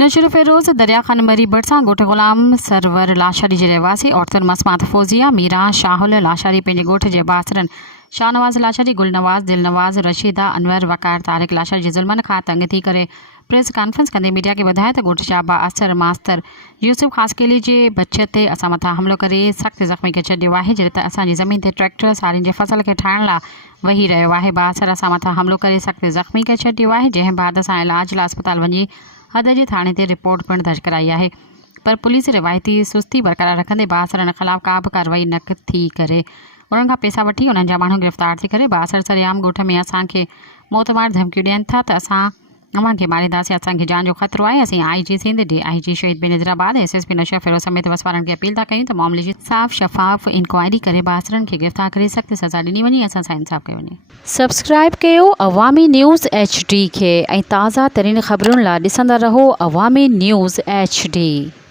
नशर फेरोज दरिया खान मरी बरसा गोठ गुलाम सरवर लाशारी जे रहवासी औरतन मसमात फौजिया मीरा शाहुल लाशारी पंहिंजे गोठ जे बासरन शाहनवाज़ लाशारी गुलनवाज़ दिलनवाज़ रशीदा अनवर वकार तारिक लाशारी जे ज़ुल्मन खां तंग थी करे प्रेस कॉन्फ्रेंस कंदे मीडिया के ॿुधायो त गोठ जा बाअसर मास्तर यूसुफ ख़ासकेली जे बच्चे ते असां मथां हमिलो करे सख़्त ज़ख़्मी करे छॾियो आहे जॾहिं त असांजी ज़मीन ते ट्रैक्टर सारियुनि जे फसल खे ठाहिण लाइ वही रहियो आहे। बाअसर असां मथां हमिलो करे सख़्त ज़ख़्मी करे छॾियो आहे जंहिं बाद असां इलाज लाइ अस्पताल वञी हद जे थाणे ते रिपोर्ट पिणु दर्ज कराई आहे पर पुलिस रिवायती सुस्ती बरक़रार रखंदे बाअसरनि ख़िलाफ़ का बि कार्रवाई न थी करे उन्हनि खां पैसा वठी उन्हनि जा माण्हू गिरफ़्तार थी करे बाअसर सरेआम ॻोठ में असांखे मौतमार धमकियूं ॾियनि था त असां अव्हांखे मारींदासीं, असांखे जान जो ख़तरो आहे। असीं IG सिंध DIG शहीद बेनज़ीराबाद SSP नशर फेरोज़ समेत वसवारनि खे अपील था कयूं त मामले जी साफ़ शफ़ाफ़ इंक्वायरी करे बाअसरनि खे गिरफ़्तार करे सख़्त सज़ा ॾिनी वञे, असां सां इंसाफ़ कयो वञे। सब्सक्राइब कयो अवामी न्यूज़ HD खे ऐं ताज़ा तरीन ख़बरुनि लाइ ॾिसंदा रहो अवामी न्यूज़ HD।